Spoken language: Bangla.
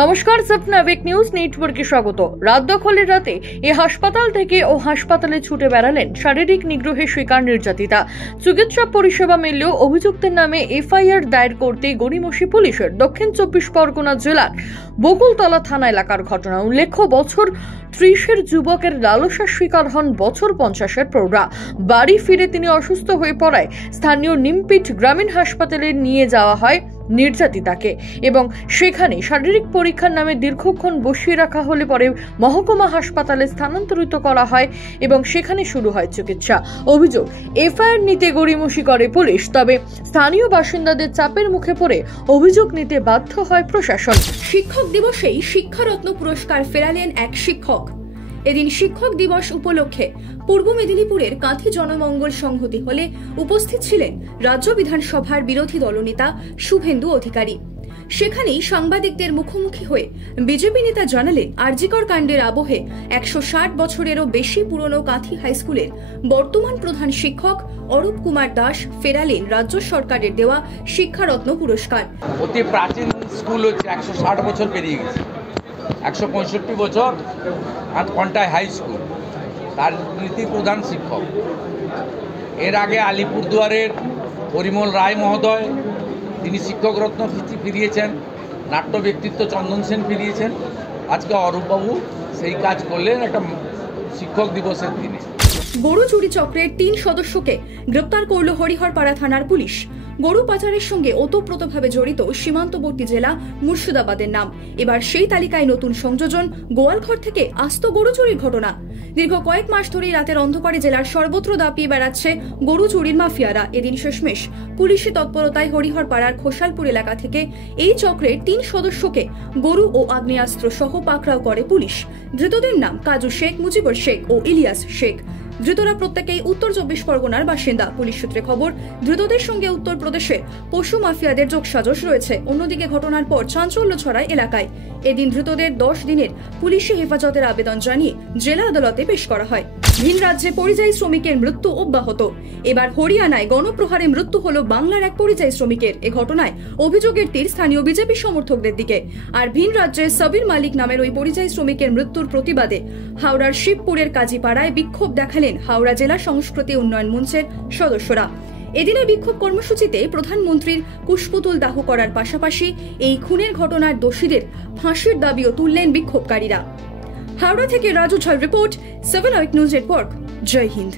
নমস্কার, সপনা ওয়েক নিউজ নেটওয়ার্কে স্বাগত। রাত দখলের রাতে এই হাসপাতাল থেকে ও হাসপাতালে ছুটে বেড়ালেন শারীরিক নিগ্রহের শিকার নির্যাতিতা। চিকিৎসা পরিষেবা মিললেও অভিযুক্তের নামে এফআইআর দায়ের করতে গড়িমসি পুলিশের। দক্ষিণ 24 পরগনা জেলার বকুলতলা থানা এলাকার ঘটনা। উল্লেখ্য, বছর 30-এর যুবকের লালসার শিকার হন বছর 50-এর প্রৌঢ়া। বাড়ি ফিরে তিনি অসুস্থ হয়ে পড়ায় স্থানীয় নিমপিট গ্রামীণ হাসপাতালে নিয়ে যাওয়া হয় নির্যাতিতাকে এবং সেখানে শারীরিক পরীক্ষার নামে দীর্ঘক্ষণ বসিয়ে রাখা হলে পরে মহকুমা হাসপাতালে স্থানান্তরিত করা হয় এবং সেখানে শুরু হয় চিকিৎসা। অভিযোগ, এফআইআর নিতে গড়িমসি করে পুলিশ, তবে স্থানীয় বাসিন্দাদের চাপের মুখে পড়ে অভিযোগ নিতে বাধ্য হয় প্রশাসন। শিক্ষক দিবসেই শিক্ষারত্ন পুরস্কার ফেরালেন এক শিক্ষক। এদিন শিক্ষক দিবস উপলক্ষে পূর্ব মেদিনীপুরের কাঁথি জনমঙ্গল সংহতি হলে উপস্থিত ছিলেন রাজ্য বিধানসভার বিরোধী দলনেতা শুভেন্দু অধিকারী। সেখানেই সাংবাদিকদের মুখোমুখি হয়ে বিজেপি নেতা জানালেন, আরজিকর কাণ্ডের আবহে 160 বছরেরও বেশি পুরনো কাঁথি হাইস্কুলের বর্তমান প্রধান শিক্ষক অরূপ কুমার দাস ফেরালেন রাজ্য সরকারের দেওয়া শিক্ষারত্ন পুরস্কার। অতি প্রাচীন স্কুল হচ্ছে 160 বছর পেরিয়ে গেছে। 165 বছর কন্টাই হাই স্কুল, তার নীতি প্রধান শিক্ষক। এর আগে আলিপুরদুয়ারের পরিমল রায় মহোদয়, তিনি শিক্ষক রত্ন ফিরিয়েছেন। নাট্য ব্যক্তিত্ব চন্দন সেন ফিরিয়েছেন। আজকে অরূপবাবু সেই কাজ করলেন একটা শিক্ষক দিবসের দিনে। গরু চুরি চক্রের 3 সদস্যকে গ্রেপ্তার করল হরিহরপাড়া থানার পুলিশ। গরু পাচারের সঙ্গে ওতপ্রোতভাবে জড়িত সীমান্তবর্তী জেলা মুর্শিদাবাদের নাম। এবার সেই তালিকায় নতুন সংযোজন, গোয়ালঘর থেকে আস্ত গরু চুরির ঘটনা। দীর্ঘ কয়েক মাস ধরেই রাতের অন্ধকারে জেলার সর্বত্র দাপিয়ে বেড়াচ্ছে গরু চুরির মাফিয়ারা। এদিন শেষমেশ পুলিশি তৎপরতায় হরিহরপাড়ার খোসালপুর এলাকা থেকে এই চক্রের 3 সদস্যকে গরু ও আগ্নেয়াস্ত্র সহ পাকড়াও করে পুলিশ। ধৃতদের নাম কাজু শেখ, মুজিবুর শেখ ও ইলিয়াস শেখ। ধৃতরা প্রত্যেকেই উত্তর 24 পরগনার বাসিন্দা। পুলিশ সূত্রে খবর, ধৃতদের সঙ্গে উত্তরপ্রদেশের পশু মাফিয়াদের যোগসাজশ রয়েছে। অন্যদিকে ঘটনার পর চাঞ্চল্য ছড়ায় এলাকায়। এদিন ধৃতদের 10 দিনের পুলিশি হেফাজতের আবেদন জানিয়ে জেলা আদালতে পেশ করা হয়। ভিন রাজ্যে পরিযায়ী শ্রমিকের মৃত্যু অব্যাহত। এবার হরিয়ানায় গণপ্রহারে মৃত্যু হল বাংলার এক পরিযায়ী শ্রমিকের। এ ঘটনায় অভিযোগের তীর স্থানীয় বিজেপি সমর্থকদের দিকে। আর ভিন রাজ্যে সাবির মালিক নামের ওই পরিযায়ী শ্রমিকের মৃত্যুর প্রতিবাদে হাওড়ার শিবপুরের কাজীপাড়ায় বিক্ষোভ দেখালেন হাওড়া জেলা সংস্কৃতি উন্নয়ন মঞ্চের সদস্যরা। এদিনের বিক্ষোভ কর্মসূচিতে প্রধানমন্ত্রীর কুশপুতুল দাহ করার পাশাপাশি এই খুনের ঘটনার দোষীদের ফাঁসির দাবিও তুললেন বিক্ষোভকারীরা। হাওড়া থেকে রাজু ঝাল রিপোর্ট, 7 নিউজ নেটওয়ার্ক। জয় হিন্দ।